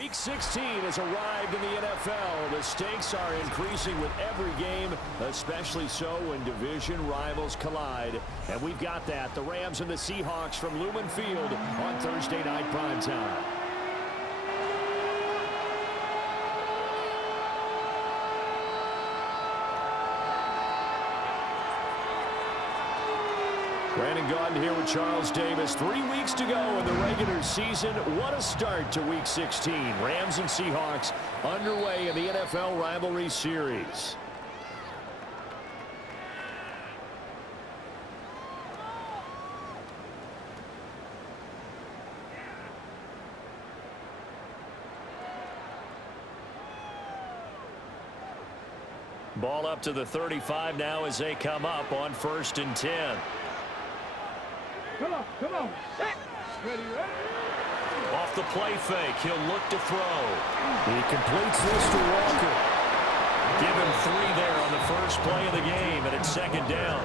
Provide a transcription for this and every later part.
Week 16 has arrived in the NFL. The stakes are increasing with every game, especially so when division rivals collide. And we've got that. The Rams and the Seahawks from Lumen Field on Thursday night primetime. Brandon Gaudin here with Charles Davis. 3 weeks to go in the regular season. What a start to Week 16. Rams and Seahawks underway in the NFL rivalry series. Ball up to the 35 now as they come up on 1st and 10. Come on. Set. Ready. Off the play fake, he'll look to throw. He completes this to Walker. Give him 3 there on the first play of the game, and it's 2nd down.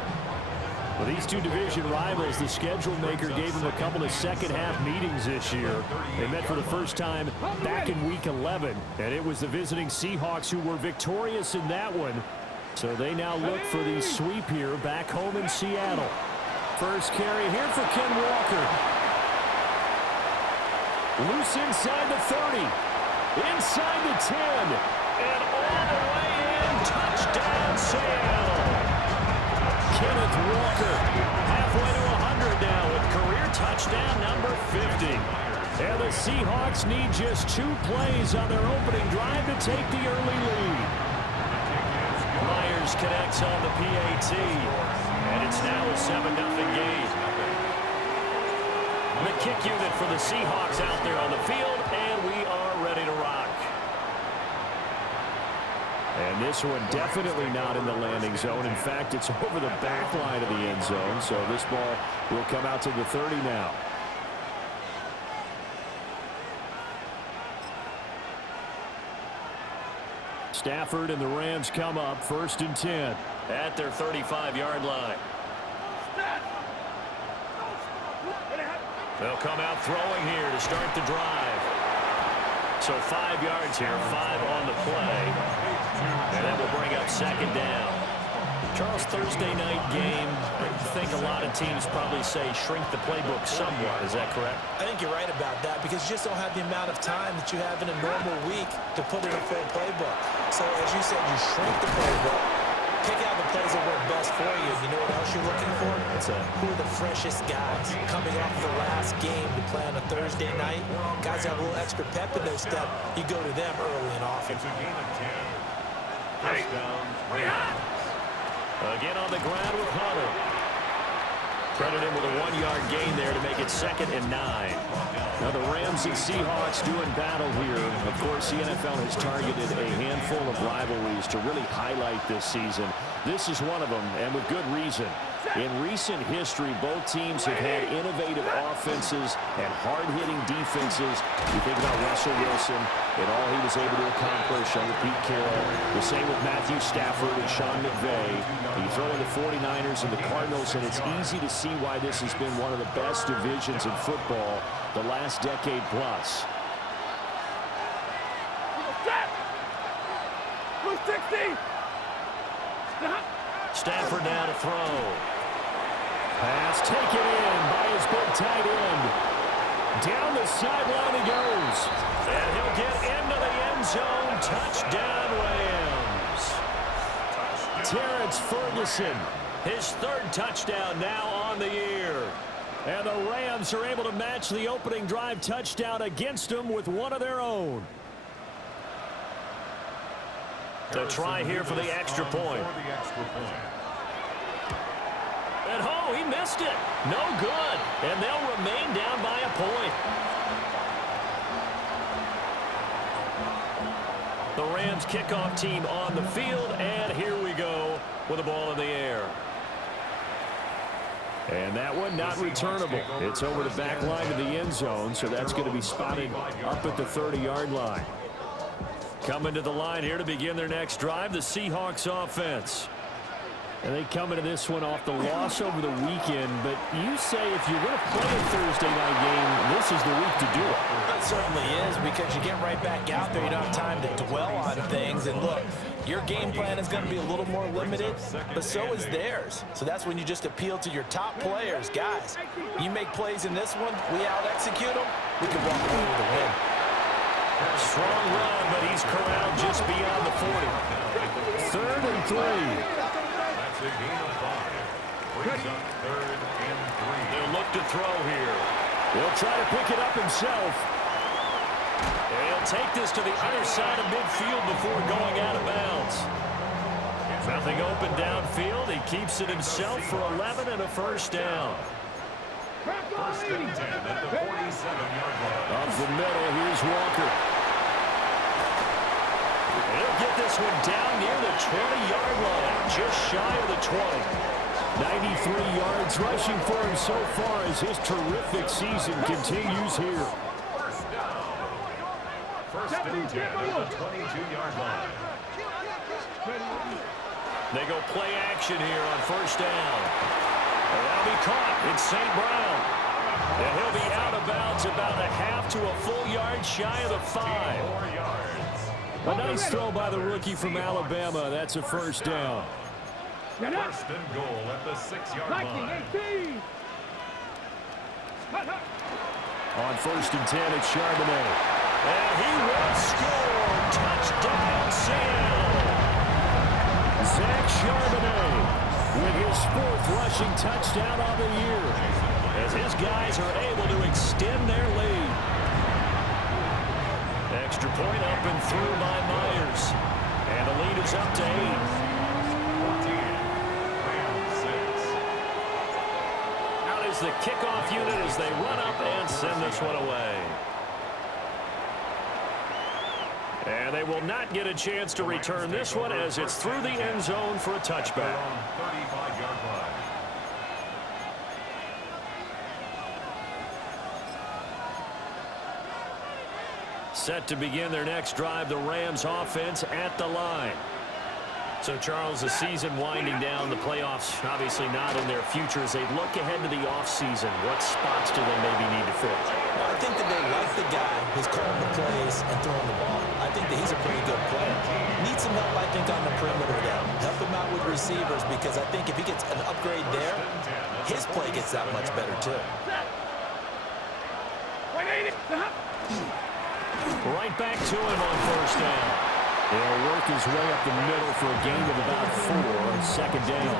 Well, these two division rivals, the schedule maker gave them a couple of second-half meetings this year. They met for the first time back in Week 11, and it was the visiting Seahawks who were victorious in that one. So they now look for the sweep here back home in Seattle. First carry here for Ken Walker. Loose inside the 30. Inside the 10. And all the way in. Touchdown, Seattle. Kenneth Walker halfway to 100 now with career touchdown number 50. And the Seahawks need just 2 plays on their opening drive to take the early lead. Myers connects on the PAT. And it's now a 7-0 game. The kick unit for the Seahawks out there on the field, and we are ready to rock. And this one definitely not in the landing zone. In fact, it's over the back line of the end zone, so this ball will come out to the 30 now. Stafford and the Rams come up 1st and 10 at their 35-yard line. They'll come out throwing here to start the drive. So 5 yards here, 5 on the play. And that will bring up 2nd down. Charles, Thursday night game, I think a lot of teams probably say shrink the playbook somewhat. Is that correct? I think you're right about that because you just don't have the amount of time that you have in a normal week to put in a full playbook. So as you said, you shrink the playbook, pick out the plays that work best for you. You know what else you're looking for? Who are the freshest guys coming off the last game to play on a Thursday night? Guys have a little extra pep in their step. You go to them early and often. Again on the ground with Hunter. Credit him with a 1-yard gain there to make it 2nd and 9. Now the Rams and Seahawks doing battle here. Of course, the NFL has targeted a handful of rivalries to really highlight this season. This is one of them, and with good reason. In recent history, both teams have had innovative offenses and hard-hitting defenses. You think about Russell Wilson and all he was able to accomplish under Pete Carroll. The same with Matthew Stafford and Sean McVay. You throw in the 49ers and the Cardinals, and it's easy to see why this has been one of the best divisions in football the last decade plus. 60. Stafford now to throw. Pass taken in by his big tight end. Down the sideline he goes. And he'll get into the end zone. Touchdown, Rams. Terrence Ferguson, his 3rd touchdown now on the year. And the Rams are able to match the opening drive touchdown against them with one of their own. They'll try here for the extra point. And oh, he missed it. No good. And they'll remain down by a point. The Rams kickoff team on the field, and here we go with the ball in the air. And that one not returnable. It's over the back line of the end zone, so that's going to be spotted up at the 30-yard line. Coming to the line here to begin their next drive, the Seahawks offense. And they come into this one off the loss over the weekend, but you say if you're going to play a Thursday night game, this is the week to do it. It certainly is, because you get right back out there. You don't have time to dwell on things. And look, your game plan is going to be a little more limited, but so is theirs. So that's when you just appeal to your top players. Guys, you make plays in this one, we out-execute them, we can walk away with a win. Strong run, but he's corralled just beyond the 40. 3rd and 3. That's a gain of 5. Brings up 3rd and 3. They'll look to throw here. He'll try to pick it up himself. And he'll take this to the other side of midfield before going out of bounds. Nothing open downfield. He keeps it himself for 11 and a first down. First and 10 at the 47-yard line. Up the middle, here's Walker. He'll get this one down near the 20-yard line, just shy of the 20. 93 yards rushing for him so far as his terrific season continues here. First down. First and 10 at the 22-yard line. They go play action here on first down. And that'll be caught. It's St. Brown. And he'll be out of bounds about a half to a full yard shy of the 5. 4 yards. A nice throw by the rookie from Alabama. That's a first down. First and goal at the 6-yard line. On first and 10, it's Charbonnet. And he will score. Touchdown, Sam. Zach Charbonnet with his 4th rushing touchdown on the year, as his guys are able to extend their lead. Extra point up and through by Myers. And the lead is up to 8. 14. Rams 6. Out is the kickoff unit as they run up and send this one away. And they will not get a chance to return this one as it's through the end zone for a touchback. 35-yard line. Set to begin their next drive, the Rams offense at the line. So, Charles, the season winding down, the playoffs obviously not in their future. As they look ahead to the offseason, what spots do they maybe need to fill? Well, I think that they like the guy who's calling the plays and throwing the ball. I think that he's a pretty good player. Needs some help, I think, on the perimeter there. Help him out with receivers, because I think if he gets an upgrade there, his play gets that much better, too. Right back to him on first down. He'll work his way up the middle for a gain of about 4, second down.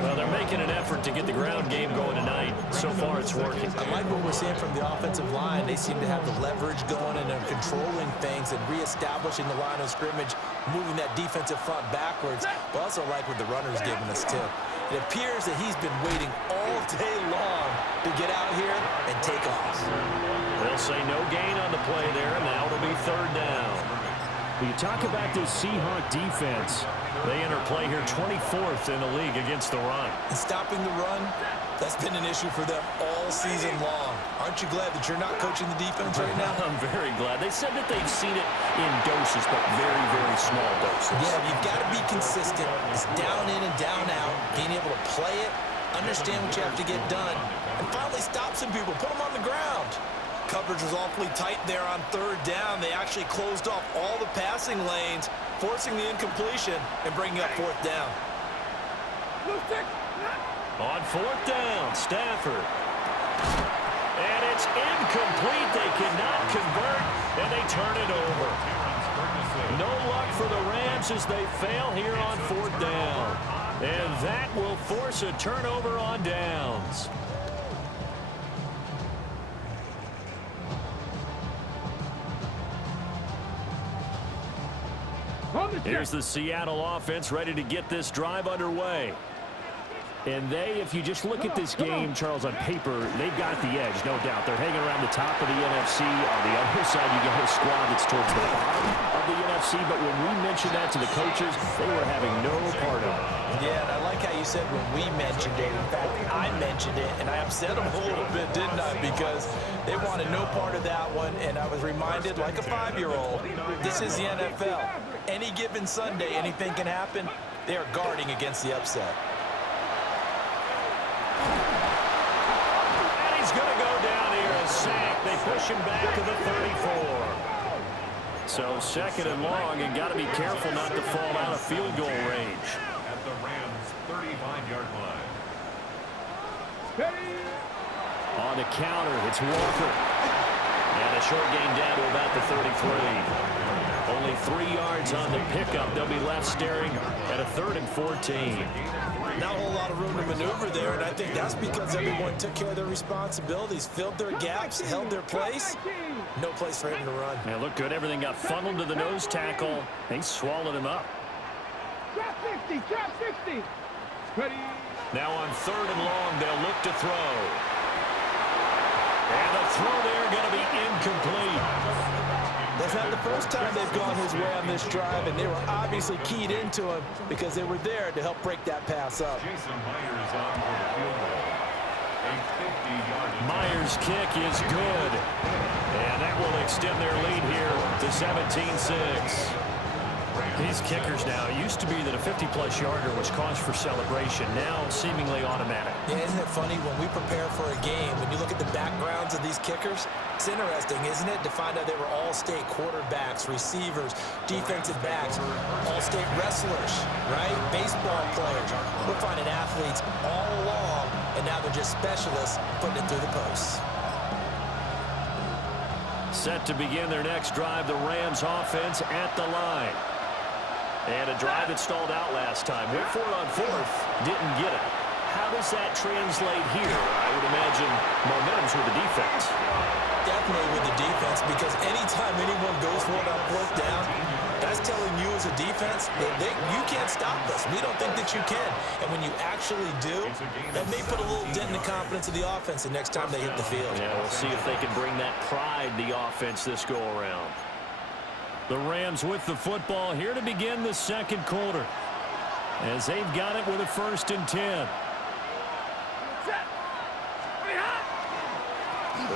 Well, they're making an effort to get the ground game going tonight. So far, it's working. I like what we're seeing from the offensive line. They seem to have the leverage going, and they're controlling things and reestablishing the line of scrimmage, moving that defensive front backwards. But I also like what the runner's giving us, too. It appears that he's been waiting all day long to get out here and take off. They'll say no gain on the play there, and now it'll be third down. When you talk about this Seahawk defense, they enter play here 24th in the league against the run. And stopping the run, that's been an issue for them all season long. Aren't you glad that you're not coaching the defense right now? I'm very glad. They said that they've seen it in doses, but very, very small doses. Yeah, you've got to be consistent. It's down in and down out, being able to play it, understand what you have to get done, and finally stop some people, put them on the ground. Coverage was awfully tight there on third down. They actually closed off all the passing lanes, forcing the incompletion and bringing up fourth down. On fourth down, Stafford. And it's incomplete. They cannot convert, and they turn it over. No luck for the Rams as they fail here on fourth down. And that will force a turnover on downs. Here's the Seattle offense ready to get this drive underway. And they, if you just look at this game, Charles, on paper, they've got the edge, no doubt. They're hanging around the top of the NFC. On the other side, you got a squad that's towards the bottom of the NFC. But when we mentioned that to the coaches, they were having no part of it. Yeah, and I like how you said when we mentioned it. In fact, I mentioned it, and I upset them a little bit, didn't I? Because they wanted no part of that one, and I was reminded, like a 5-year-old, this is the NFL. Any given Sunday, anything can happen. They are guarding against the upset. And he's going to go down here, a sack. They push him back to the 34. So second and long, and got to be careful not to fall out of field goal range. At the Rams' 35-yard line. Ready. On the counter, it's Walker. And a short gain down to about the 33. Only 3 yards on the pickup. They'll be left staring at a 3rd and 14. Not a whole lot of room to maneuver there, and I think that's because everyone took care of their responsibilities, filled their gaps, held their place. No place for him to run. Yeah, looked good. Everything got funneled to the nose tackle. They swallowed him up. Drop 60. Drop 60. Ready. Now on 3rd and long, they'll look to throw. And the throw there going to be incomplete. That's not the first time they've gone his way on this drive, and they were obviously keyed into him because they were there to help break that pass up. Jason Myers on for the field goal. A 50-yard. Myers' kick is good. And that will extend their lead here to 17-6. These kickers now, it used to be that a 50-plus yarder was cause for celebration. Now seemingly automatic. Yeah, isn't it funny when we prepare for a game, when you look at the backgrounds of these kickers, it's interesting, isn't it, to find out they were all-state quarterbacks, receivers, defensive backs, all-state wrestlers, right? Baseball players. We're finding athletes all along, and now they're just specialists putting it through the posts. Set to begin their next drive, the Rams offense at the line. And a drive that stalled out last time. Went for it on 4th, didn't get it. How does that translate here? I would imagine momentum's with the defense. Definitely with the defense, because anytime anyone goes for it on 4th down, that's telling you as a defense that you can't stop us. We don't think that you can. And when you actually do, that may put a little dent in the confidence of the offense the next time they hit the field. Yeah, we'll see if they can bring that pride, the offense, this go-around. The Rams with the football here to begin the second quarter, as they've got it with a 1st and 10.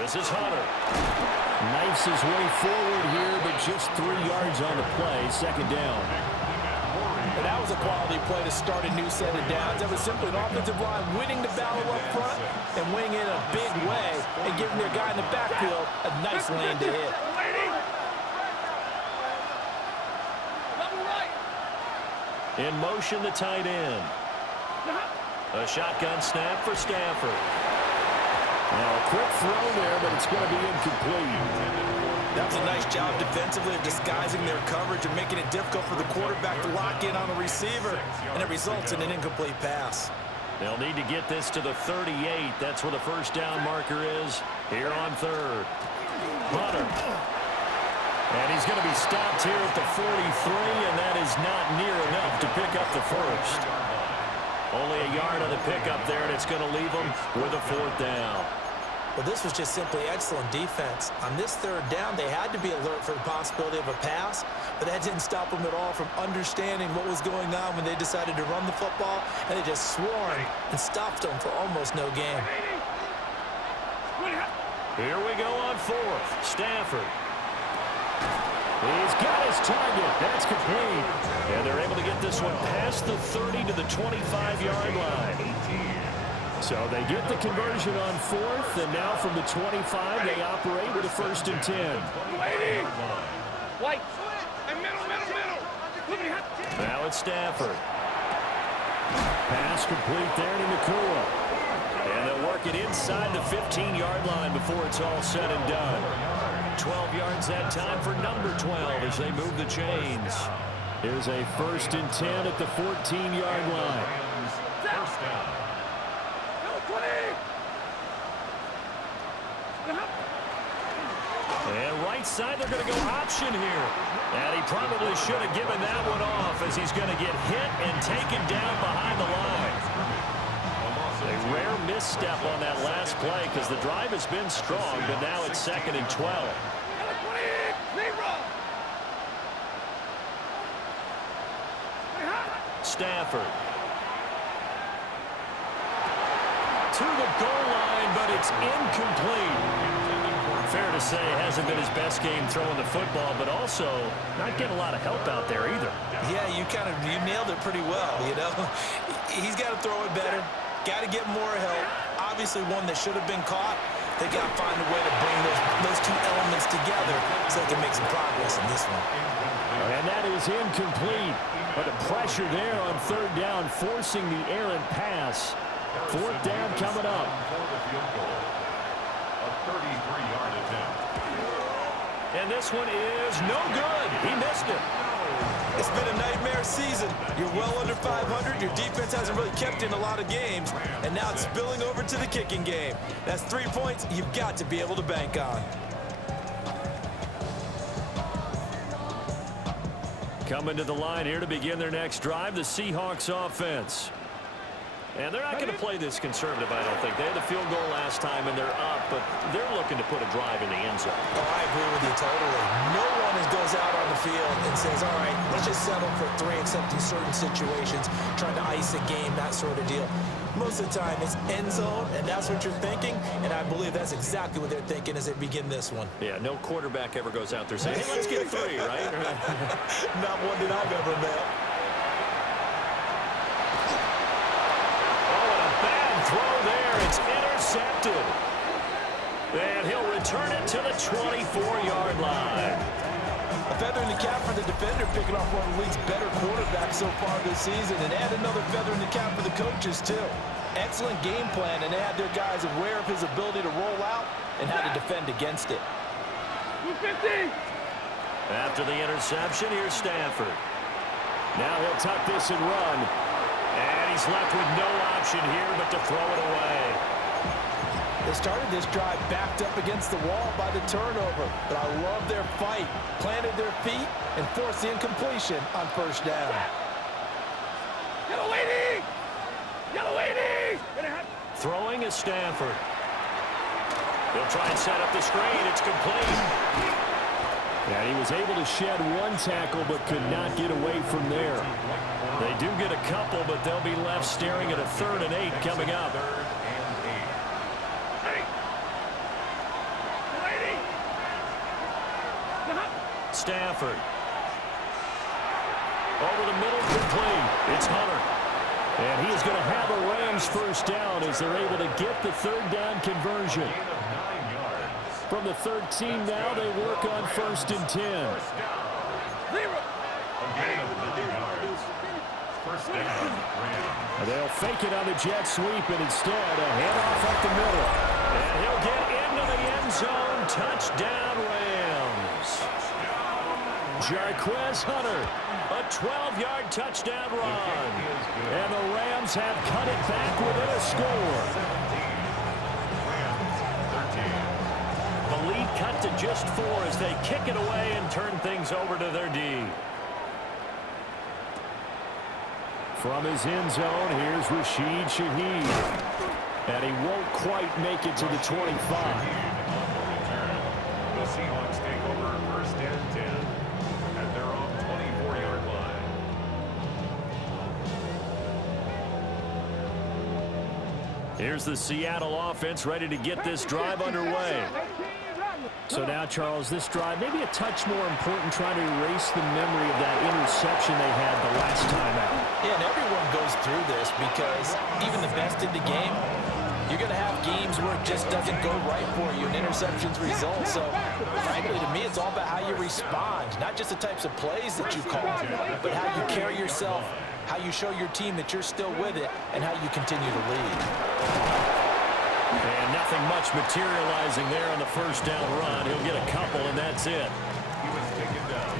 This is Hunter. Knifes his way forward here, but just 3 yards on the play. 2nd down. And that was a quality play to start a new set of downs. That was simply an offensive line winning the battle up front and winning in a big way and giving their guy in the backfield a nice lane to hit. In motion, the tight end. A shotgun snap for Stafford. Now a quick throw there, but it's going to be incomplete. That was a nice job defensively of disguising their coverage and making it difficult for the quarterback to lock in on a receiver, and it results in an incomplete pass. They'll need to get this to the 38. That's where the 1st down marker is here on 3rd. Hunter. And he's going to be stopped here at the 43, and that is not near enough to pick up the 1st. Only a yard on the pickup there, and it's going to leave them with a 4th down. Well, this was just simply excellent defense. On this 3rd down, they had to be alert for the possibility of a pass, but that didn't stop them at all from understanding what was going on when they decided to run the football, and they just swarmed and stopped them for almost no gain. Here we go on 4th. Stafford. He's got his target. That's complete. And they're able to get this one past the 30 to the 25-yard line. So they get the conversion on 4th, and now from the 25, they operate with a 1st and 10. White. And middle. Now it's Stafford. Pass complete there to Nakua. And they'll work it inside the 15-yard line before it's all said and done. 12 yards that time for number 12 as they move the chains. Here's a 1st and 10 at the 14-yard line. First down. And right side, they're going to go option here. And he probably should have given that one off as he's going to get hit and taken down behind the line. A rare misstep on that last play because the drive has been strong, but now it's 2nd and 12. Stafford. To the goal line, but it's incomplete. Fair to say, hasn't been his best game throwing the football, but also not getting a lot of help out there either. Yeah, you nailed it pretty well, you know. He's got to throw it better, got to get more help. Obviously one that should have been caught. They got to find a way to bring those two elements together so they can make some progress in this one. And that is incomplete. But the pressure there on third down, forcing the errant pass. Fourth down coming up. A 33-yard attempt. And this one is no good. He missed it. It's been a nightmare season. You're well under 500. Your defense hasn't really kept in a lot of games. And now it's spilling over to the kicking game. That's 3 points you've got to be able to bank on. Coming to the line here to begin their next drive, the Seahawks offense. And they're not going to play this conservative, I don't think. They had the field goal last time, and they're up, but they're looking to put a drive in the end zone. Oh, I agree with you totally. No one goes out on the field and says, all right, let's just settle for 3, except in certain situations, trying to ice a game, that sort of deal. Most of the time, it's end zone, and that's what you're thinking, and I believe that's exactly what they're thinking as they begin this one. Yeah, no quarterback ever goes out there saying, hey, let's get 3, right? Not one that I've ever met. Throw there, it's intercepted. And he'll return it to the 24-yard line. A feather in the cap for the defender, picking off one of the league's better quarterbacks so far this season, and add another feather in the cap for the coaches, too. Excellent game plan, and they had their guys aware of his ability to roll out and how to defend against it. 250. After the interception, here's Stafford. Now he'll tuck this and run. And he's left with no option here but to throw it away. They started this drive backed up against the wall by the turnover, but I love their fight. Planted their feet and forced the incompletion on first down. Yellow lady! Yellow lady! Throwing is Stafford. He'll try and set up the screen. It's complete. And he was able to shed one tackle but could not get away from there. They do get a couple, but they'll be left staring at a 3rd and 8 coming up. Stafford. Over the middle, complete. It's Hunter. And he is going to have a Rams first down as they're able to get the 3rd down conversion. From the 13 now, they work on 1st and 10. They'll fake it on the jet sweep, and instead a handoff up the middle. And he'll get into the end zone. Touchdown, Rams. Jarquez Hunter, a 12-yard touchdown run. And the Rams have cut it back within a score. The lead cut to just 4 as they kick it away and turn things over to their D. From his end zone, here's Rashid Shaheed. And he won't quite make it to the 25. The Seahawks take over 1st and 10 at their own 24-yard line. Here's the Seattle offense ready to get this drive underway. So now, Charles, this drive maybe a touch more important, trying to erase the memory of that interception they had the last time out. Yeah, and everyone goes through this because even the best in the game, you're going to have games where it just doesn't go right for you and interceptions result. So, frankly, to me, it's all about how you respond, not just the types of plays that you call, but how you carry yourself, how you show your team that you're still with it, and how you continue to lead. And nothing much materializing there on the first down run. He'll get a couple, and that's it.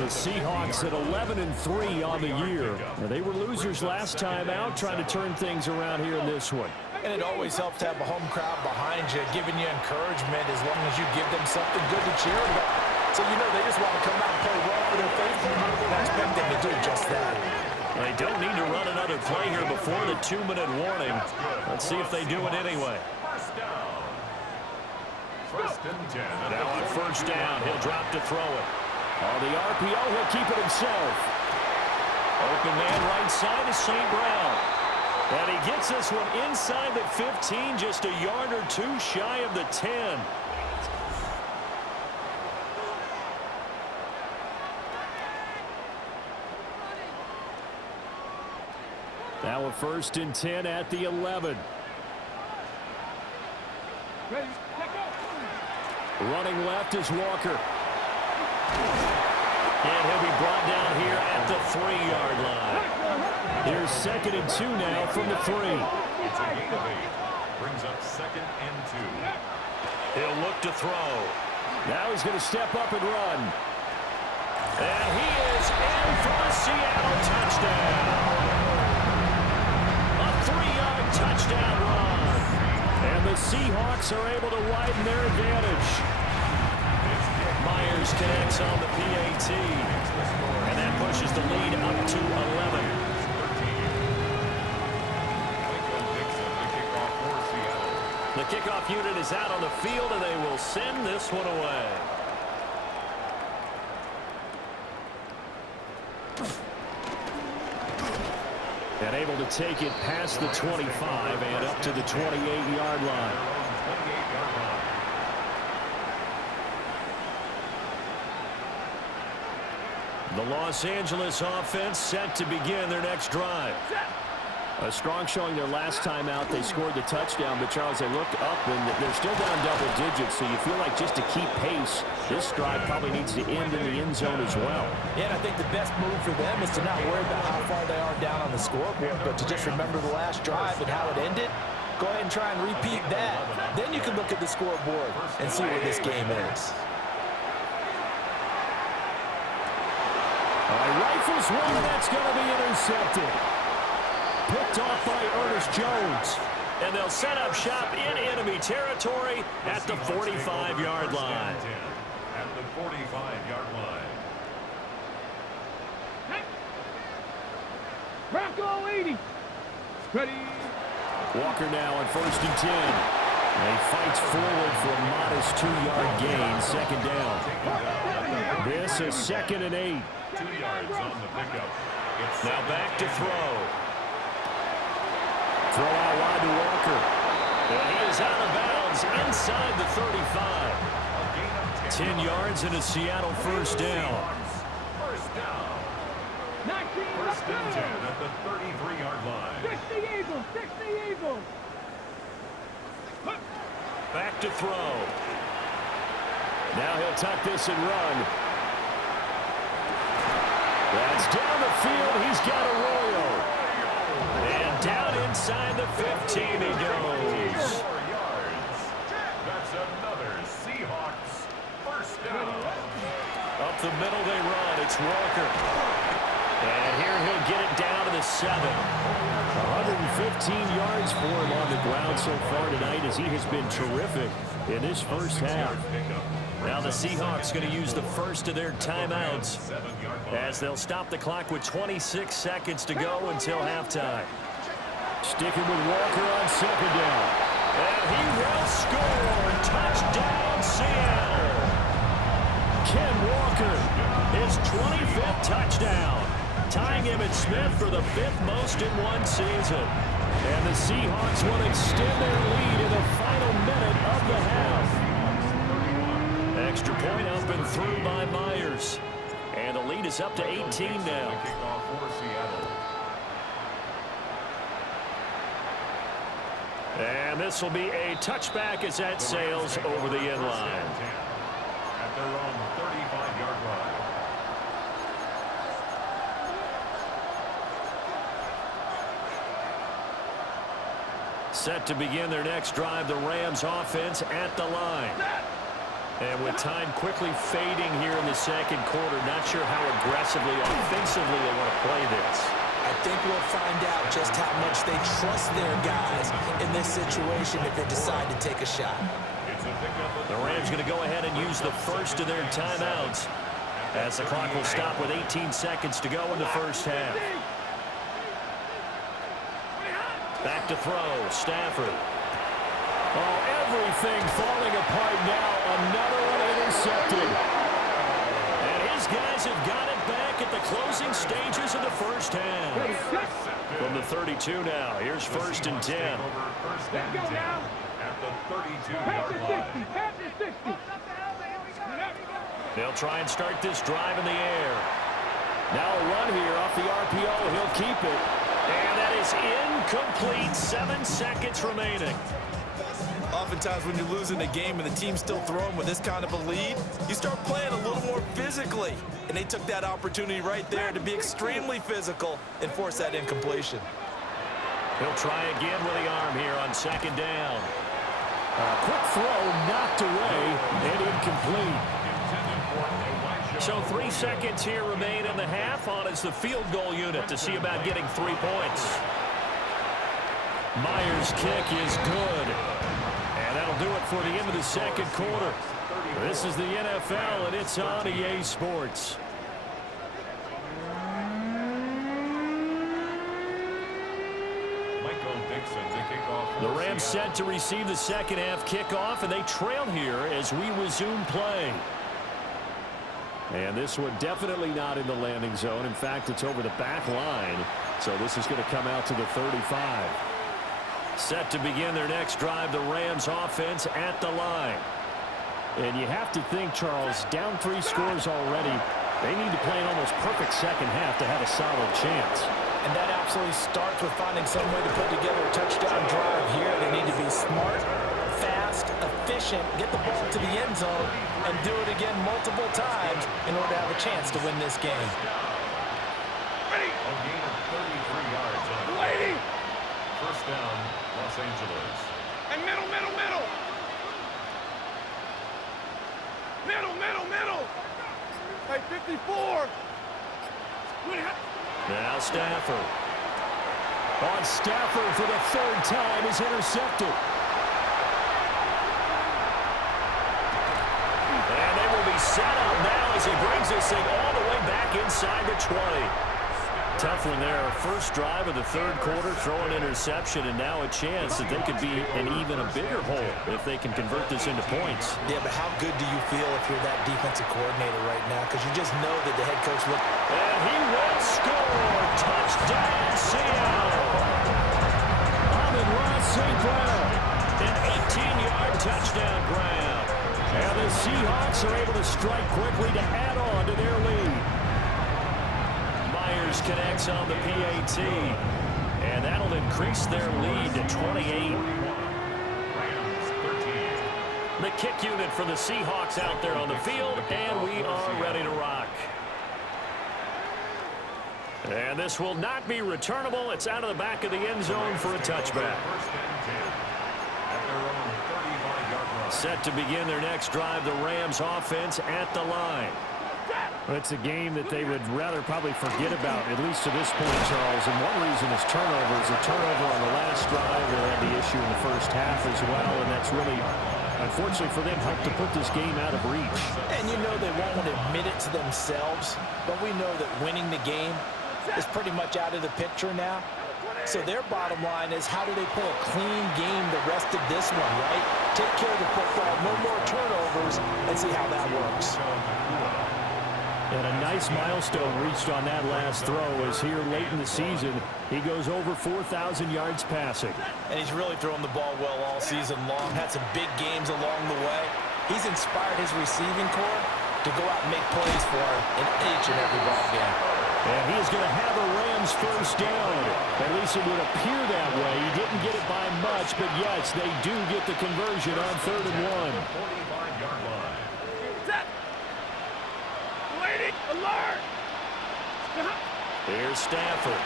The Seahawks at 11-3 on the year. Now, they were losers last time out, trying to turn things around here in this one. And it always helps to have a home crowd behind you, giving you encouragement as long as you give them something good to cheer about. So you know they just want to come out and play well for their faithful. And I expect them to do just that. They don't need to run another play here before the 2-minute warning. Let's see if they do it anyway. First and 10. Now on first down, he'll drop to throw it. On the RPO, he'll keep it himself. Open man right side is St. Brown. And he gets this one inside the 15, just a yard or two shy of the 10. Now a 1st and 10 at the 11. Ready, take go. Running left is Walker. And he'll be brought down here at the 3-yard line. Here's 2nd and 2 now from the 3. It's a gain of 8. Brings up 2nd and 2. He'll look to throw. Now he's going to step up and run. And he is in for a Seattle touchdown. A 3-yard touchdown run. And the Seahawks are able to widen their advantage. Myers connects on the PAT. And that pushes the lead up to 11. The kickoff unit is out on the field, and they will send this one away. And able to take it past the 25 and up to the 28-yard line. The Los Angeles offense set to begin their next drive. A strong showing their last time out. They scored the touchdown, but Charles, they looked up and they're still down double digits, so you feel like just to keep pace, this drive probably needs to end in the end zone as well. Yeah, and I think the best move for them is to not worry about how far they are down on the scoreboard, but to just remember the last drive and how it ended. Go ahead and try and repeat that. Then you can look at the scoreboard and see where this game is. All right, rifles one, and that's going to be intercepted. Picked off by Ernest Jones. And they'll set up shop in enemy territory at the 45-yard line. At the 45-yard line. Bronco 80. Ready. Walker now on 1st and 10. And he fights forward for a modest 2-yard gain, 2nd down. This is 2nd and 8. 2 yards on the pickup. It's now back to throw. Throw out wide to Walker. And he is out of bounds inside the 35. 10 yards and a Seattle 1st down. First down. 1st and 10 at the 33-yard line. 60 Eagles, 60 Eagles. Back to throw. Now he'll tuck this and run. That's down the field. He's got Arroyo. And down inside the 15 he goes. 4 yards. That's another Seahawks 1st down. Up the middle they run. It's Walker. And here he'll get it down to the 7. 115 yards for him on the ground so far tonight as he has been terrific in this first half. Now the Seahawks going to use the first of their timeouts as they'll stop the clock with 26 seconds to go until halftime. Sticking with Walker on 2nd down. And he will score. Touchdown, Seattle. Ken Walker, his 25th touchdown, tying Emmitt Smith for the 5th most in one season. And the Seahawks will extend their lead in the final minute of the half. Extra point up and through by Myers. And the lead is up to 18 now. Kickoff for Seattle. And this will be a touchback as that sails over the end line. At their own 35-yard line. Set to begin their next drive, the Rams offense at the line. And with time quickly fading here in the 2nd quarter, not sure how aggressively, offensively they want to play this. I think we'll find out just how much they trust their guys in this situation if they decide to take a shot. The Rams going to go ahead and use the first of their timeouts as the clock will stop with 18 seconds to go in the first half. Back to throw, Stafford. Oh, everything falling apart now. Another one intercepted. And his guys have got it back at the closing stages of the first half. From the 32 now, here's 1st and 10. First and 10 at the 32-yard line. They'll try and start this drive in the air. Now a run here off the RPO. He'll keep it. And that is incomplete. 7 seconds remaining. Oftentimes when you're losing a game and the team's still throwing with this kind of a lead, you start playing a little more physically. And they took that opportunity right there to be extremely physical and force that incompletion. He'll try again with the arm here on 2nd down. A quick throw knocked away and incomplete. So 3 seconds here remain in the half. On is the field goal unit to see about getting 3 points. Myers' kick is good. And that'll do it for the end of the 2nd quarter. This is the NFL, and it's on EA Sports. The Rams set to receive the 2nd half kickoff, and they trail here as we resume play. And this one definitely not in the landing zone. In fact, it's over the back line. So this is going to come out to the 35. Set to begin their next drive, the Rams offense at the line. And you have to think, Charles, down 3 scores already. They need to play an almost perfect 2nd half to have a solid chance. And that absolutely starts with finding some way to put together a touchdown drive here. They need to be smart, fast, efficient, get the ball to the end zone, and do it again multiple times in order to have a chance to win this game. Ready. A gain of 33 yards. Lady. First down, Los Angeles. And middle. Middle. Hey, 54. Now Stafford. On Stafford for the 3rd time is intercepted. And they will be set up now as he brings this thing all the way back inside the 20. Tough one there. First drive of the 3rd quarter, throw an interception, and now a chance that they could be in even a bigger hole if they can convert this into points. Yeah, but how good do you feel if you're that defensive coordinator right now? Because you just know that the head coach look. And he will score. Touchdown, Seattle. Amon-Ra St. Brown. An 18-yard touchdown grab. And the Seahawks are able to strike quickly to add on to their lead. Myers connects on the PAT. And that'll increase their lead to 28. The kick unit for the Seahawks out there on the field, and we are ready to rock. And this will not be returnable. It's out of the back of the end zone for a touchback. Set to begin their next drive, the Rams offense at the line. Well, it's a game that they would rather probably forget about, at least to this point, Charles. And one reason is turnovers. A turnover on the last drive. They had the issue in the first half as well, and that's really, unfortunately for them, helped to put this game out of reach. And you know they won't admit it to themselves, but we know that winning the game is pretty much out of the picture now. So their bottom line is, how do they play a clean game the rest of this one, right? Take care of the football, no more turnovers, and see how that works. And a nice milestone reached on that last throw as here late in the season, he goes over 4,000 yards passing. And he's really thrown the ball well all season long, had some big games along the way. He's inspired his receiving corps to go out and make plays for him in each and every ball game. And he is going to have a Rams first down. At least it would appear that way. He didn't get it by much, but yes, they do get the conversion on 3rd and 1. 45-yard line. Set. Waiting. Alert. Here's Stafford.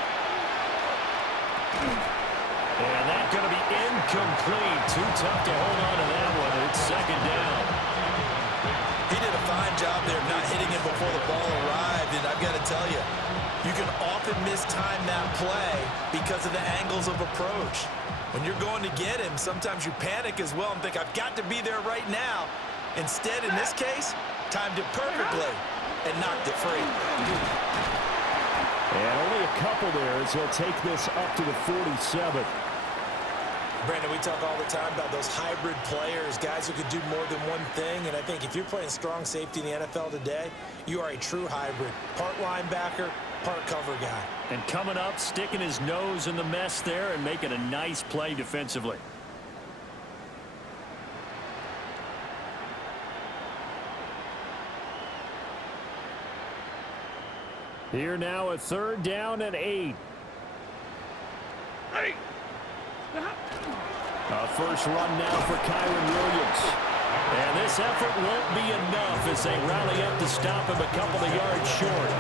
And that's going to be incomplete. Too tough to hold on to that one. It's 2nd down. He did a fine job there of not hitting him before the ball arrived, and I've got to tell you, you can often mistime that play because of the angles of approach. When you're going to get him, sometimes you panic as well and think, I've got to be there right now. Instead, in this case, timed it perfectly and knocked it free. And only a couple there as he'll take this up to the 47. Brandon, we talk all the time about those hybrid players, guys who could do more than one thing, and I think if you're playing strong safety in the NFL today, you are a true hybrid. Part linebacker, part cover guy. And coming up, sticking his nose in the mess there and making a nice play defensively. Here now a 3rd down and 8. Hey. A first run now for Kyron Williams. And this effort won't be enough as they rally up to stop him a couple of yards short.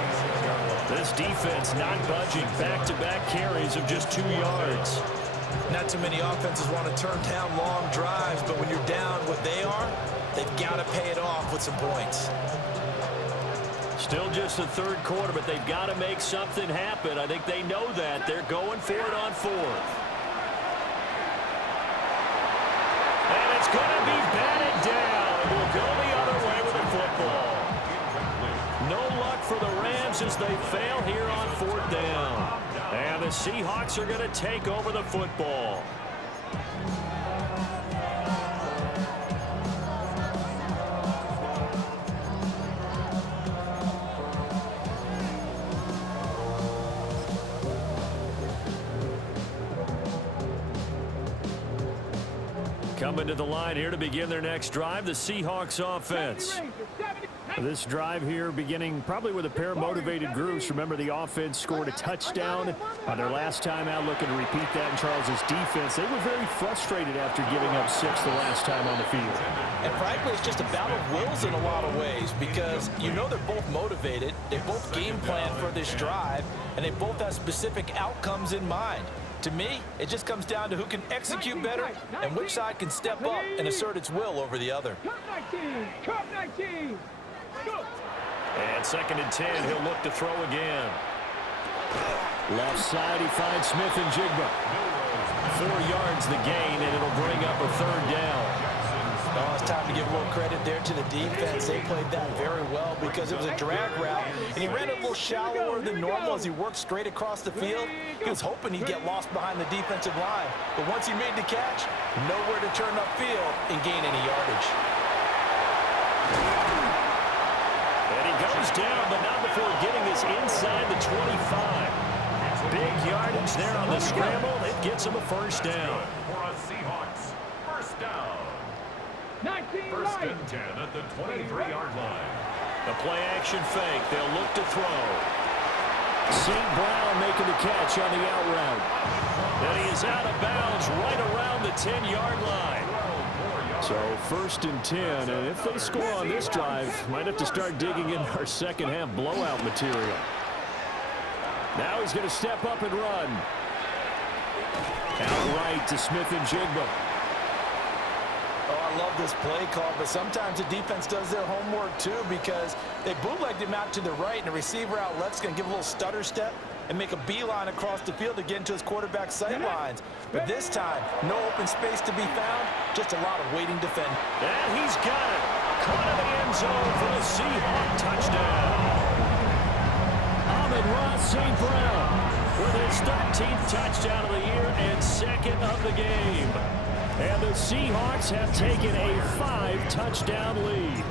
This defense not budging. Back-to-back carries of just 2 yards. Not too many offenses want to turn down long drives, but when you're down what they are, they've got to pay it off with some points. Still just the third quarter, but they've got to make something happen. I think they know that. They're going for it on fourth. And it's going to be batted down. It will go the other way with the football. No luck for the Rams as they fail here on fourth down. And the Seahawks are going to take over the football. Coming to the line here to begin their next drive, the Seahawks offense. This drive here beginning probably with a pair of motivated groups. Remember, the offense scored a touchdown on their last time out, looking to repeat that in Charles's defense. They were very frustrated after giving up 6 the last time on the field. And frankly, it's just a battle of wills in a lot of ways because you know they're both motivated, they both game plan for this drive, and they both have specific outcomes in mind. To me, it just comes down to who can execute better and which side can step up and assert its will over the other. And 2nd and 10, he'll look to throw again. Left side, he finds Smith and Jigba. 4 yards the gain, and it'll bring up a 3rd down. Oh, it's time to give a little credit there to the defense. They played that very well because it was a drag route, and he ran it a little shallower than normal as he worked straight across the field. He was hoping he'd get lost behind the defensive line, but once he made the catch, nowhere to turn upfield and gain any yardage. And he goes down, but not before getting this inside the 25. Big yardage there on the scramble. It gets him a 1st down. For a Seahawks first down. 1st and 10 at the 23-yard line. The play-action fake. They'll look to throw. St. Brown making the catch on the out route. And he is out of bounds right around the 10-yard line. So 1st and 10, and if they score on this drive, might have to start digging in our second-half blowout material. Now he's going to step up and run. Out right to Smith and Jigba. Oh, I love this play call, but sometimes the defense does their homework too because they bootlegged him out to the right, and the receiver out left's going to give a little stutter step and make a beeline across the field to get into his quarterback's sight lines. But this time, no open space to be found, just a lot of waiting defending. And he's got it. Caught in the end zone for the Seahawk touchdown. Amon-Ra St. Brown with his 13th touchdown of the year and 2nd of the game. And the Seahawks have taken a 5-touchdown lead.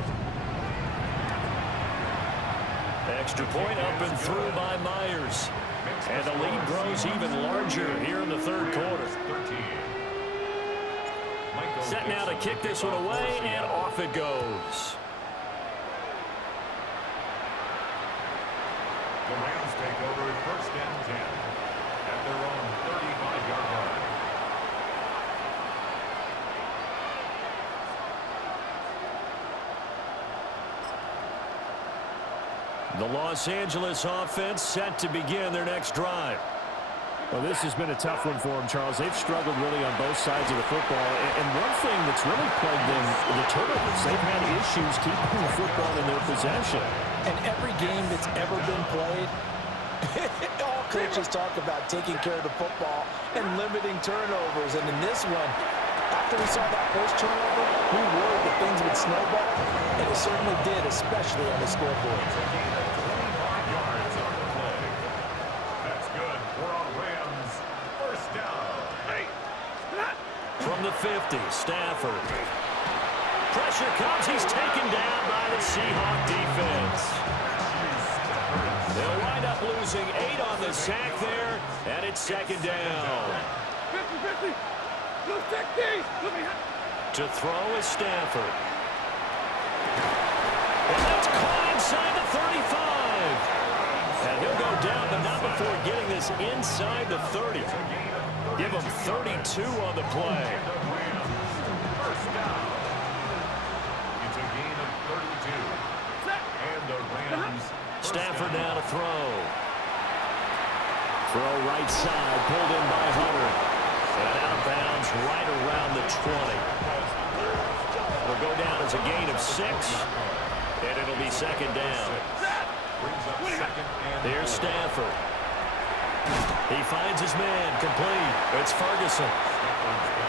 Extra point up and through by Myers. And the lead grows even larger here in the 3rd quarter. Set now to kick this one away, and off it goes. The Rams take over at 1st and 10 at their own 35-yard line. The Los Angeles offense set to begin their next drive. Well, this has been a tough one for them, Charles. They've struggled really on both sides of the football. And one thing that's really plagued them, the turnovers. They've had issues keeping the football in their possession. And every game that's ever been played, all coaches talk about taking care of the football and limiting turnovers. And in this one, after we saw that first turnover, we worried that things would snowball, and it certainly did, especially on the scoreboard. From the 50, Stafford. Pressure comes. He's taken down by the Seahawk defense. They'll wind up losing 8 on the sack there, and it's 2nd down. 50-50. No safety. To throw is Stafford. And that's caught inside the 35. And he'll go down, but not before getting this inside the 30. Give them 32 on the play. First down. It's a gain of 32. And the Rams. Stafford now to throw. Throw right side, pulled in by Hunter. And out of bounds right around the 20. It'll go down as a gain of 6. And it'll be second down. Here's Stafford. He finds his man, complete. It's Ferguson.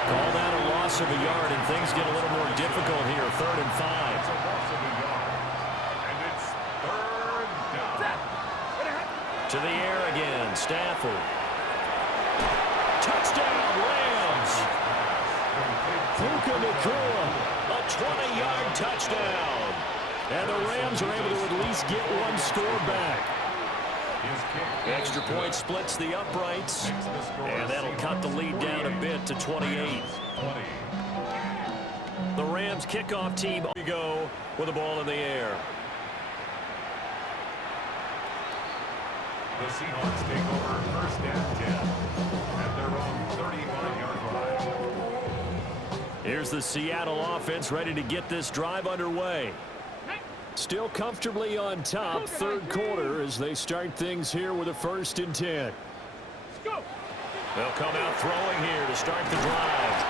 Called out a loss of a yard, and things get a little more difficult here. 3rd and 5. And it's 3rd down. To the air again, Stafford. Touchdown, Rams. Puka Nacua, a 20-yard touchdown. And the Rams are able to at least get one score back. Extra point splits the uprights, and that'll cut the lead down a bit to 28. The Rams kickoff team go with the ball in the air. The Seahawks take over 1st and 10 at their own 35-yard line. Here's the Seattle offense ready to get this drive underway. Still comfortably on top, 3rd quarter as they start things here with a 1st and 10. They'll come out throwing here to start the drive.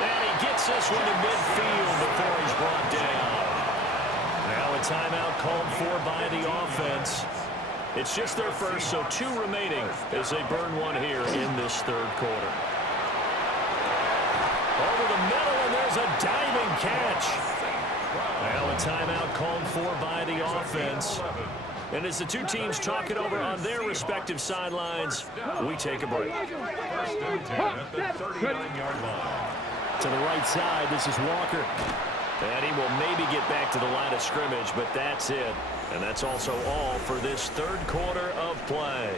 And he gets this one to midfield before he's brought down. Now a timeout called for by the offense. It's just their first, so 2 remaining as they burn one here in this 3rd quarter. Over the middle, and there's a diving catch. Well, a timeout called for by the offense. And as the 2 teams talk it over on their respective sidelines, we take a break. 1st and 10 at the 39-yard line. To the right side, this is Walker. And he will maybe get back to the line of scrimmage, but that's it. And that's also all for this 3rd quarter of play.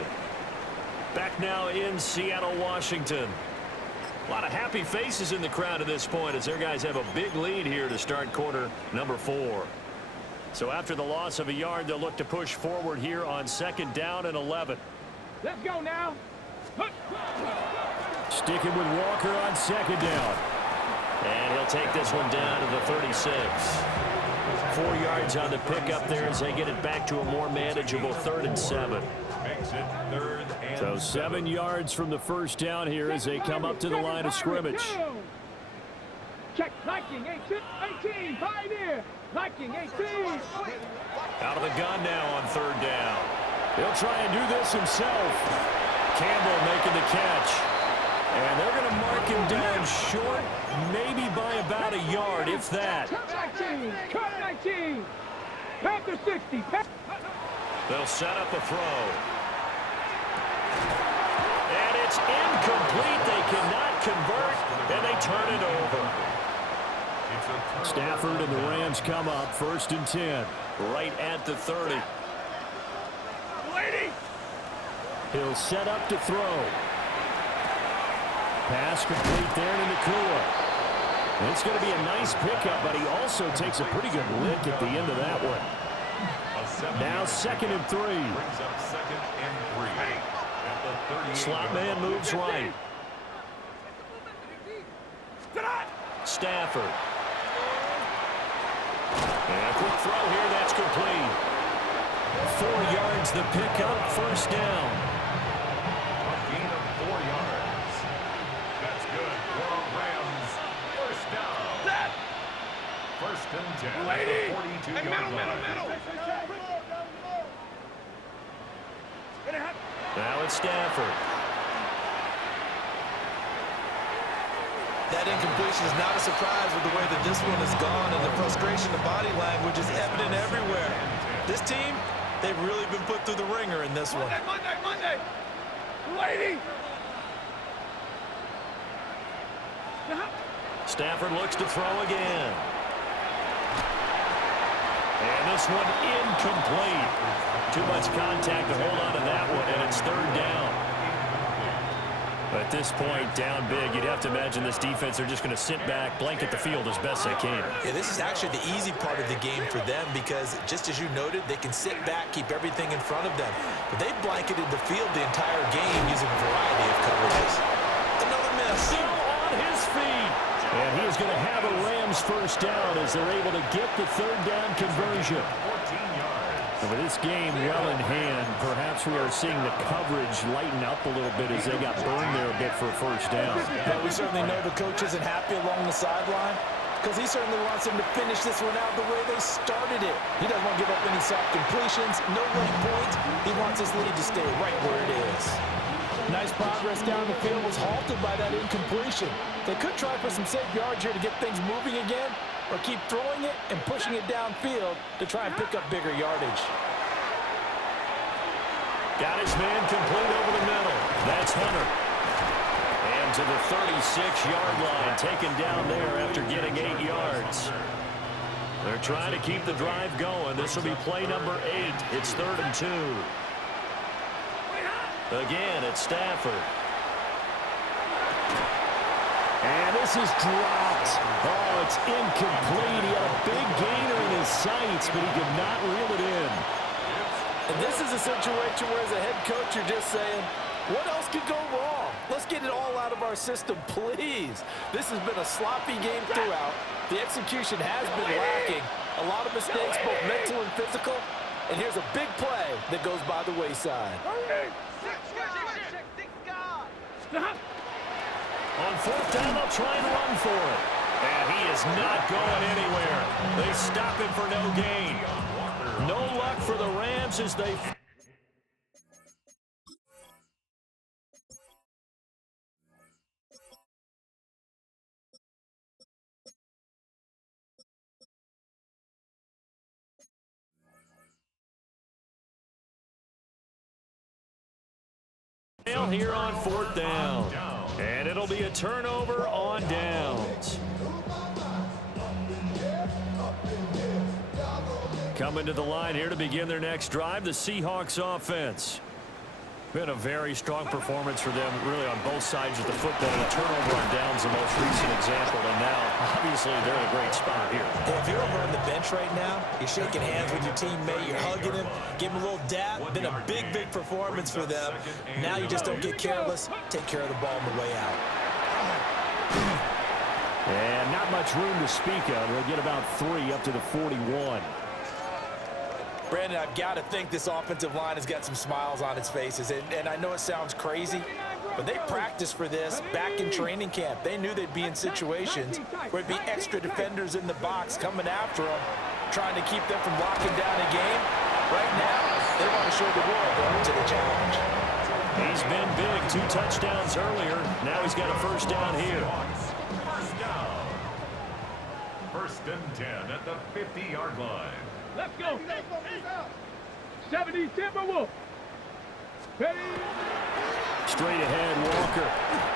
Back now in Seattle, Washington. A lot of happy faces in the crowd at this point as their guys have a big lead here to start quarter number 4. So after the loss of a yard, they'll look to push forward here on 2nd down and 11. Let's go now. Sticking with Walker on 2nd down. And he'll take this one down to the 36. 4 yards on the pickup there as they get it back to a more manageable 3rd and 7. Makes it 3rd and So 7 yards from the 1st down here as they come up to the line of scrimmage. Check, Viking, 18, Pioneer, Viking, 18. Out of the gun now on 3rd down. He'll try and do this himself. Campbell making the catch. And they're going to mark him down short, maybe by about a yard, if that. Cut 19, Panther 60. They'll set up a throw. And it's incomplete. They cannot convert, and they turn it over. Stafford and the Rams come up 1st and 10. Right at the 30. He'll set up to throw. Pass complete there to Nacua. It's going to be a nice pickup, but he also takes a pretty good lick at the end of that one. Now 2nd and 3. brings up 2nd and 3 at the 38. Slot man moves right. Stafford. And a quick throw here, that's complete. 4 yards the pickup, 1st down. A gain of 4 yards. That's good for Rams. 1st down. 1st and 10. 42-yard line. Now it's Stafford. That incompletion is not a surprise with the way that this one has gone, and the frustration, the body language is evident everywhere. This team, they've really been put through the ringer in this one. Monday. Lady. Stafford looks to throw again. And this one incomplete. Too much contact to hold on to that one, and it's 3rd down. At this point, down big, you'd have to imagine this defense are just going to sit back, blanket the field as best they can. Yeah, this is actually the easy part of the game for them because, just as you noted, they can sit back, keep everything in front of them. But they've blanketed the field the entire game using a variety of coverages. still on his feet. And he is going to have a Rams first down as they're able to get the third down conversion. 14 yards. And with this game well in hand, perhaps we are seeing the coverage lighten up a little bit as they got burned there a bit for a first down. But we certainly know the coach isn't happy along the sideline because he certainly wants them to finish this one out the way they started it. He doesn't want to give up any soft completions, no late points. He wants his lead to stay right where it is. Nice progress down the field was halted by that incompletion. They could try for some safe yards here to get things moving again, or keep throwing it and pushing it downfield to try and pick up bigger yardage. Got his man complete over the middle. That's Hunter. And to the 36-yard line, taken down there after getting 8 yards. They're trying to keep the drive going. This will be play number 8. It's 3rd and 2. Again, it's Stafford. And this is dropped. Oh, it's incomplete. He had a big gainer in his sights, but he could not reel it in. And this is a situation where, as a head coach, you're just saying, what else could go wrong? Let's get it all out of our system, please. This has been a sloppy game throughout. The execution has been lacking. A lot of mistakes, both mental and physical. And here's a big play that goes by the wayside. On 4th down, they'll try and run for it. And he is not going anywhere. They stop him for no gain. No luck for the Rams as they... here on 4th down. And it'll be a turnover on downs. Coming to the line here to begin their next drive, the Seahawks offense. Been a very strong performance for them, really on both sides of the football. The turnover on downs, the most recent example, and now, obviously, they're in a great spot here. Hey, if you're over on the bench right now, you're shaking hands with your teammate, you're hugging him, give him a little dap. Been a big, big performance for them. Now you just don't get careless. Take care of the ball on the way out. And not much room to speak of. They'll get about 3 up to the 41. Brandon, I've got to think this offensive line has got some smiles on its faces. And I know it sounds crazy, but they practiced for this back in training camp. They knew they'd be in situations where it'd be extra defenders in the box coming after them, trying to keep them from locking down a game. Right now, they want to show the world they're up to the challenge. He's been big. 2 touchdowns earlier. Now he's got a first down here. First down. 1st and 10 at the 50-yard line. Let's go. 70 Timberwolves. Ready. Straight ahead, Walker.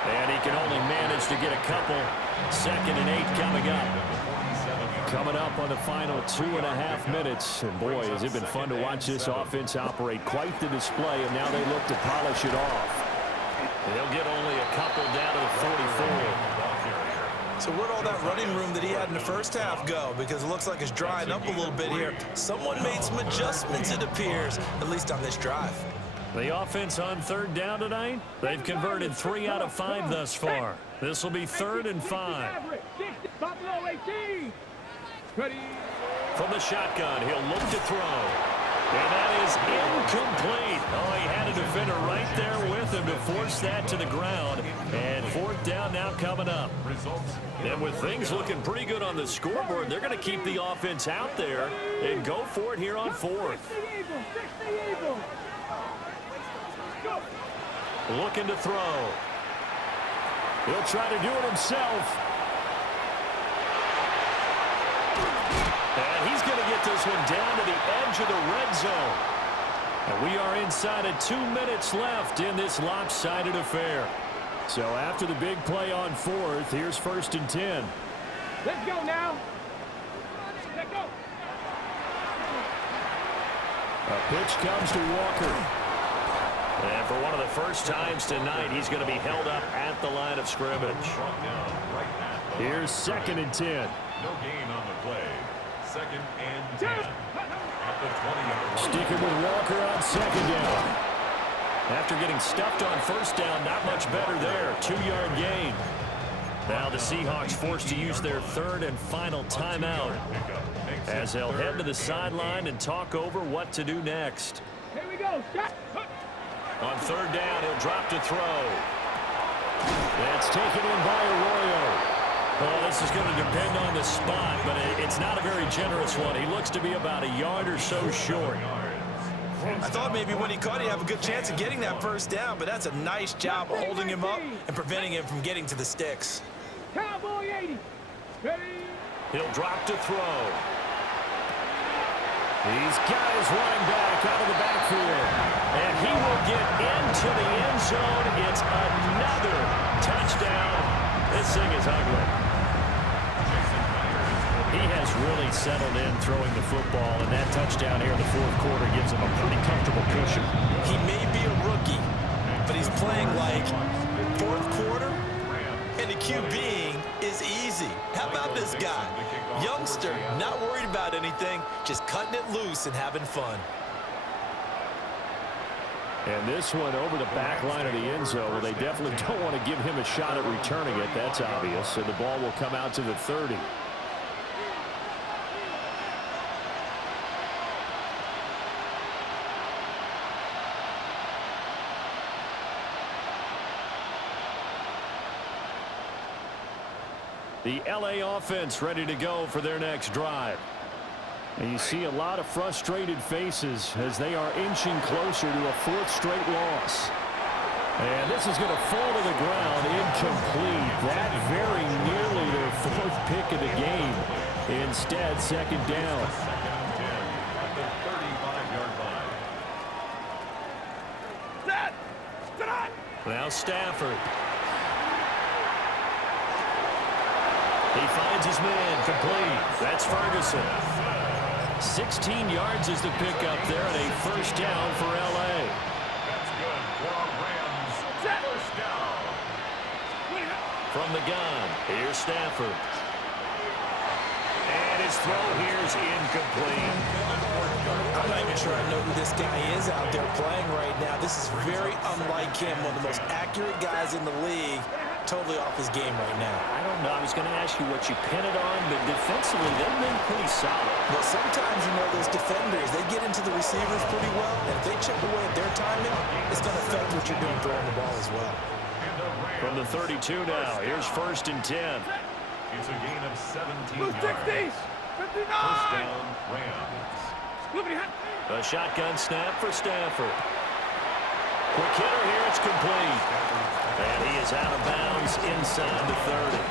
And he can only manage to get a couple. 2nd and 8 coming up. Coming up on the final 2.5 minutes. And boy, has it been fun to watch this offense operate. Quite the display, and now they look to polish it off. They'll get only a couple down to the 44. So where'd all that running room that he had in the first half go? Because it looks like it's drying up a little bit here. Someone made some adjustments, it appears, at least on this drive. The offense on 3rd down tonight, they've converted 3 out of 5 thus far. This will be 3rd and 5. Buffalo 18. Ready. From the shotgun, he'll look to throw. And that is incomplete. Oh, he had a defender right there with him to force that to the ground. And 4th down now coming up. And with things looking pretty good on the scoreboard, they're going to keep the offense out there and go for it here on 4th. Looking to throw. He'll try to do it himself. And he's going to get this one down to the edge of the red zone. And we are inside of 2 minutes left in this lopsided affair. So after the big play on 4th, here's 1st and 10. Let's go now. Let's go. A pitch comes to Walker. And for one of the first times tonight, he's going to be held up at the line of scrimmage. Here's 2nd and 10. No gain on the play. 2nd and 10 at the 20-yard line. Sticking with Walker on 2nd down. After getting stuffed on first down, not much better there. 2-yard gain. Now the Seahawks forced to use their third and final timeout as they'll head to the sideline and talk over what to do next. Here we go. Shot. On third down, he'll drop to throw. That's taken in by Arroyo. Well, this is going to depend on the spot, but it's not a very generous one. He looks to be about a yard or so short. I thought maybe when he caught it, he'd have a good chance of getting that first down, but that's a nice job holding him up and preventing him from getting to the sticks. Cowboy 80. Ready. He'll drop to throw. He's got his running back out of the backfield. And he will get into the end zone. It's another touchdown. This thing is ugly. He has really settled in throwing the football, and that touchdown here in the fourth quarter gives him a pretty comfortable cushion. He may be a rookie, but he's playing like fourth quarter, and the QBing is easy. How about this guy? Youngster, not worried about anything, just cutting it loose and having fun. And this one over the back line of the end zone. Well, they definitely don't want to give him a shot at returning it. That's obvious. So the ball will come out to the 30. The LA offense ready to go for their next drive. And you see a lot of frustrated faces as they are inching closer to a fourth straight loss. And this is going to fall to the ground incomplete. That very nearly their fourth pick of the game. Instead, second down. Now Stafford. He finds his man complete. That's Ferguson. 16 yards is the pickup there and a first down for LA. That's good for our Rams. First down. From the gun, here's Stafford. And his throw here is incomplete. I'm not even sure I know who this guy is out there playing right now. This is very unlike him, one of the most accurate guys in the league. Totally off his game right now. I don't know. I was going to ask you what you pin it on, but defensively, they've been pretty solid. Well, sometimes, you know, those defenders, they get into the receivers pretty well, and if they chip away at their timing, it's going to affect what you're doing throwing the ball as well. From the 32 now, here's 1st and 10. It's a gain of 17 Blue yards. 60s. 59. First down, Rams. A shotgun snap for Stafford. Quick hitter here, it's complete. And he is out of bounds inside the 30.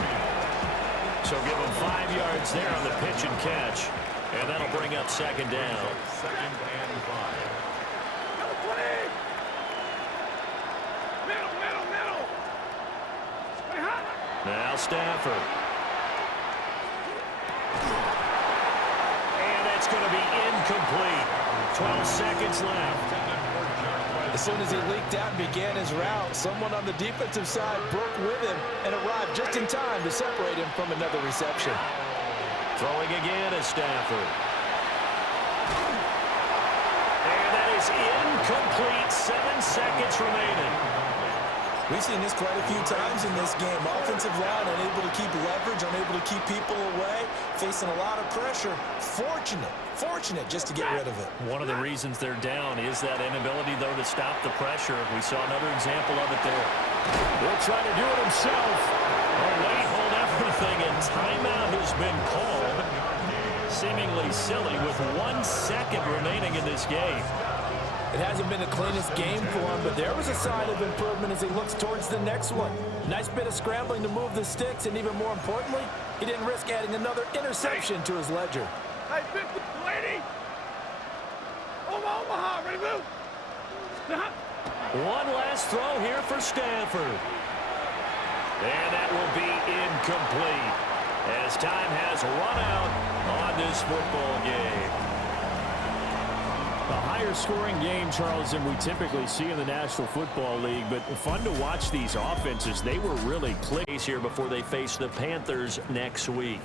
So give him 5 yards there on the pitch and catch. And that'll bring up second down. Second and 5. Middle. Now Stafford. And that's going to be incomplete. 12 seconds left. As soon as he leaked out and began his route, someone on the defensive side broke with him and arrived just in time to separate him from another reception. Throwing again is Stafford. And that is incomplete. 7 seconds remaining. We've seen this quite a few times in this game. Offensive line unable to keep leverage, unable to keep people away, facing a lot of pressure. Fortunate just to get rid of it. One of the reasons they're down is that inability, though, to stop the pressure. We saw another example of it there. They'll try to do it himself. Away, hold everything, and timeout has been called. Seemingly silly with 1 second remaining in this game. It hasn't been the cleanest game for him, but there was a sign of improvement as he looks towards the next one. Nice bit of scrambling to move the sticks, and even more importantly, he didn't risk adding another interception to his ledger. Hey, 50, lady. Omaha, ready, move. One last throw here for Stafford. And that will be incomplete as time has run out on this football game. A higher scoring game, Charles, than we typically see in the National Football League, but fun to watch these offenses. They were really clicking here before they face the Panthers next week.